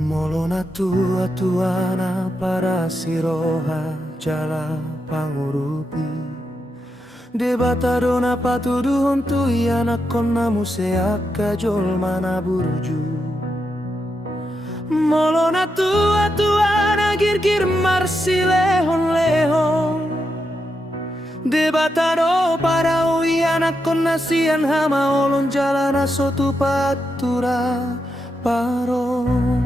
Molona tua-tuana para siroha jala pangurupi Debatadona patuduhon tu anak konna museaka jol mana burju Molona tua-tuana gir-gir marsi lehon-lehon Debatado para ui anak konna sian hama olon jalana sotu patura parong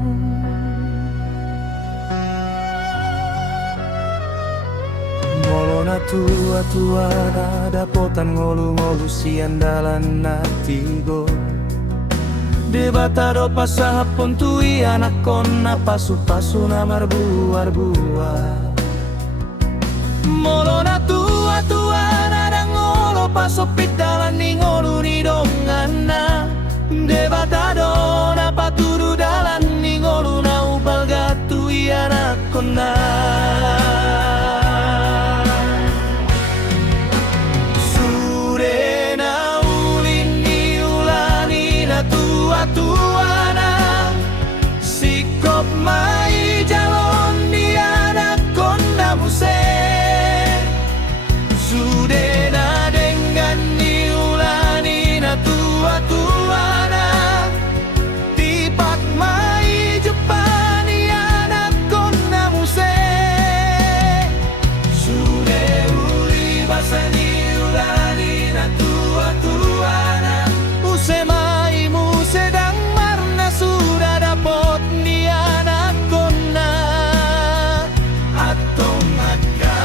Molona tua-tuana dapotan ngolu-ngolu sian dalan natigo Debatado pasahapon tui anak konna pasu-pasu namar buar-buar Molona tua-tuana da ngolo pasopit dalan ni ngolu ni dongana Debatado na paturu dalan ni ngolu na ubal gatui anak konna Tuana sikop mai jalon di anak konna muse Sudena dengan diulani na tua-tuana Tipak mai Jepang di anak konna muse Sude uli basa diulani na tua-tuana Use mai sedang marna sudah dapot ni anak konna atau maka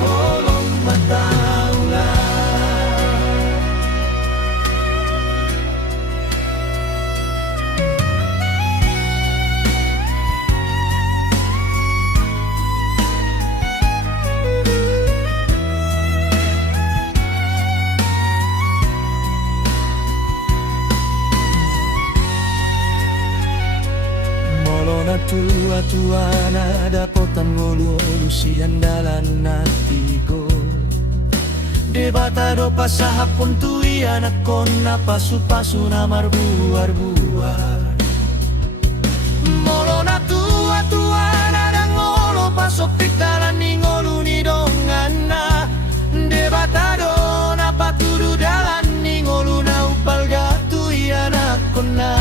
holong mataula Molona tua-tuana dapotan ngolu-ngolu sian dalan natigo Debatado pasahapon tui anak konna pasu-pasu namar buar-buar Molona tua-tuana da ngolo pasopit dalan ni ngolu ni dongana Debatado na patudu dalan ni ngolu na upal gatui anak konna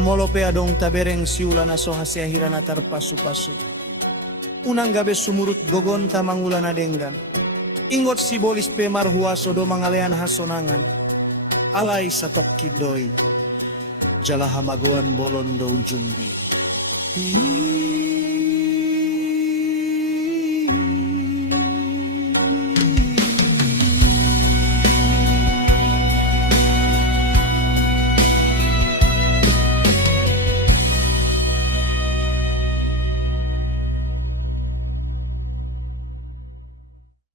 Molope adong tabereng siula na soha seahira na tarpasu-pasu Unang gabe sumurut gogon tamangula na denggan Ingot si bolis pe marhuaso do mangalean hasonangan Alay sa tokkidoy Jala hamaguan bolon do ujumbi